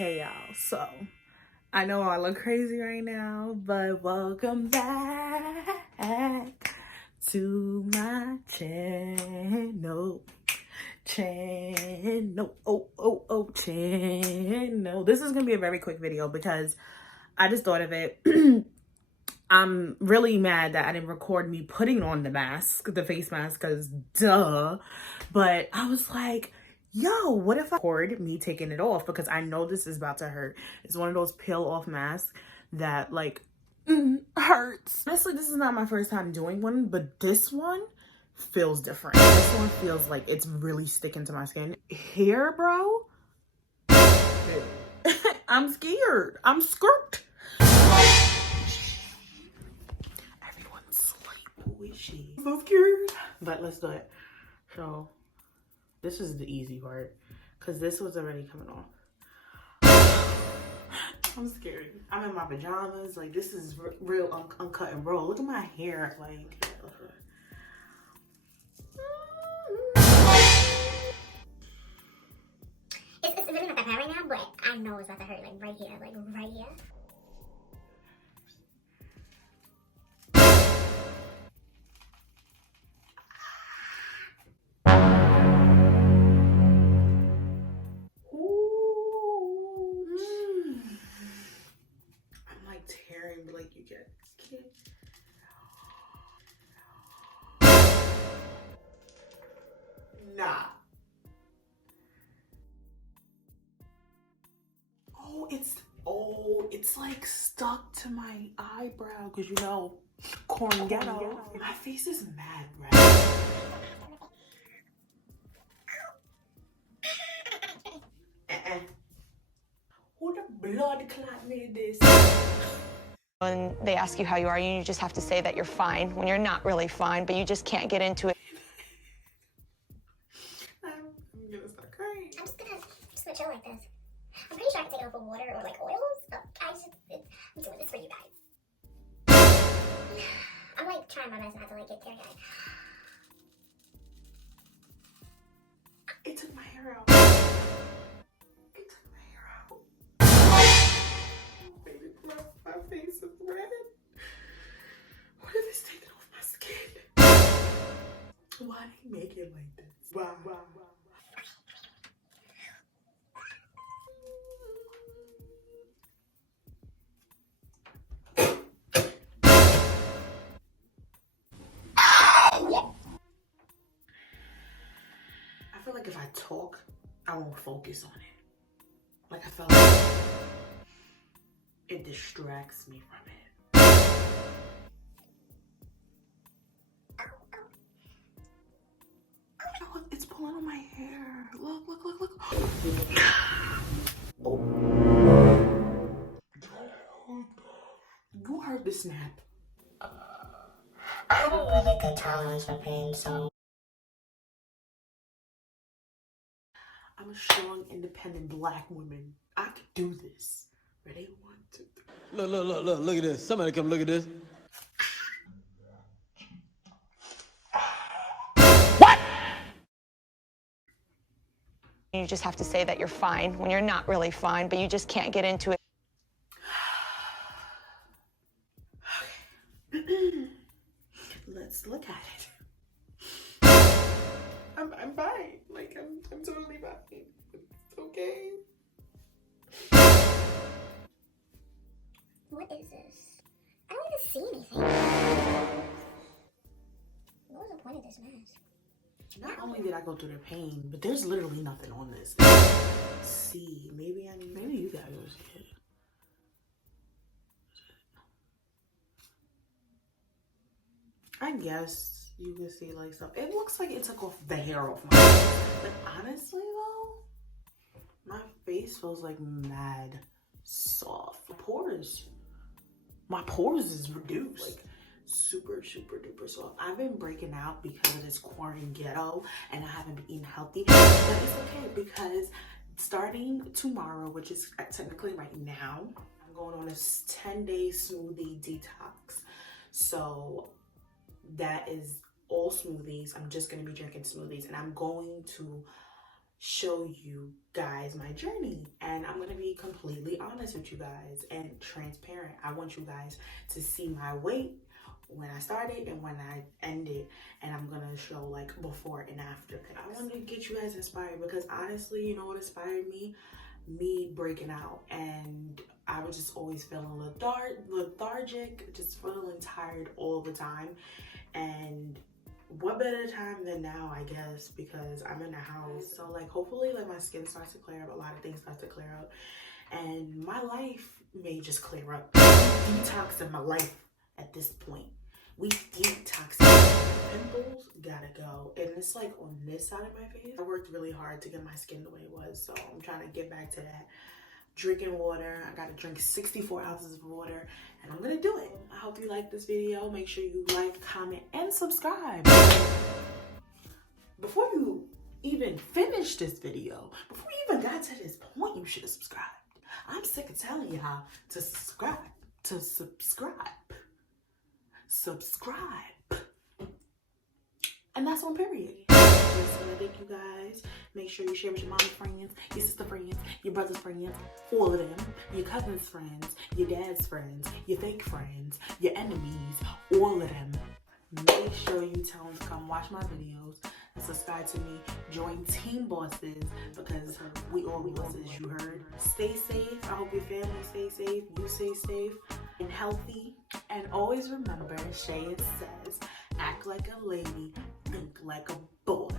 Okay, y'all, so I know I look crazy right now, but welcome back to my channel. Channel. This is gonna be a very quick video because I just thought of it. I'm really mad that I didn't record me putting on the mask, the face mask, because duh. But I was like, yo, what if I record me taking it off? Because I know this is about to hurt. It's one of those peel off masks that like hurts. Honestly, this is not my first time doing one, but this one feels different. This one feels like it's really sticking to my skin. Here, bro, I'm scared. I'm scared. Everyone's sleep. Who is she? I'm so scared. But let's do it. So this is the easy part because this was already coming off. I'm scared. I'm in my pajamas. Like, this is real uncut and raw. Look at my hair. Like, it's really not that bad right now, but I know it's about to hurt. Like right here, like right here. I'm like tearing, but like you can't. Nah. It's like stuck to my eyebrow because you know, corn ghetto. My face is mad red. Who the blood clot made this? When they ask you how you are, you just have to say that you're fine when you're not really fine, but you just can't get into it. I'm gonna start crying. I'm just gonna chill like this. I'm pretty sure I can take it over water or like oils. But I'm doing this for you guys. I'm like trying my best not to like get teary-eyed. It took my hair out. It took my hair out. My face is red. What is this taking off my skin? Why they make it like this? Why? I feel like if I talk, I won't focus on it. Like, I feel like it distracts me from it. Oh, it's pulling on my hair. Look. Oh. You heard the snap. I have a really good tolerance for pain, so. I'm a strong, independent black woman. I could do this. Ready? 1, 2, 3. Look at this. Somebody come look at this. You just have to say that you're fine when you're not really fine, but you just can't get into it. Let's look at it. I'm fine. Like, I'm totally fine. It's okay. What is this? I don't even see anything. What was the point of this mask? Not only did I go through the pain, but there's literally nothing on this. See, maybe you guys will see it. I guess you can see like stuff. It looks like it took off the hair off my face. But honestly though, my face feels like mad soft. My pores is reduced. Like super duper soft. I've been breaking out because of this quarantine ghetto and I haven't been eating healthy. But it's okay because starting tomorrow, which is technically right now, I'm going on a 10-day smoothie detox. So that is all smoothies. I'm just going to be drinking smoothies and I'm going to show you guys my journey, and I'm gonna be completely honest with you guys and transparent. I want you guys to see my weight when I started and when I ended, and I'm gonna show like before and after. I wanted to get you guys inspired because honestly, you know what inspired me? Me breaking out, and I was just always feeling lethargic, just feeling tired all the time. And what better time than now, I guess, because I'm in the house. So like hopefully like my skin starts to clear up, a lot of things start to clear up, and my life may just clear up. Detox in my life at this point. We detoxing. Pimples gotta go. And it's like on this side of my face. I worked really hard to get my skin the way it was, so I'm trying to get back to that. Drinking water. I gotta drink 64 ounces of water, and I'm gonna do it. I hope you like this video. Make sure you like, comment, and subscribe. Before you even finish this video, before you even got to this point, you should have subscribed. I'm sick of telling y'all to subscribe. And that's on period. Just want to thank you guys. Make sure you share with your mom's friends, your sister friends, your brother's friends, all of them, your cousin's friends, your dad's friends, your fake friends, your enemies, all of them. Make sure you tell them to come watch my videos and subscribe to me. Join Team Bosses because we all bosses, you heard. Stay safe. I hope your family stays safe. You stay safe and healthy. And always remember, Shayah says, act like a lady, think like a boss.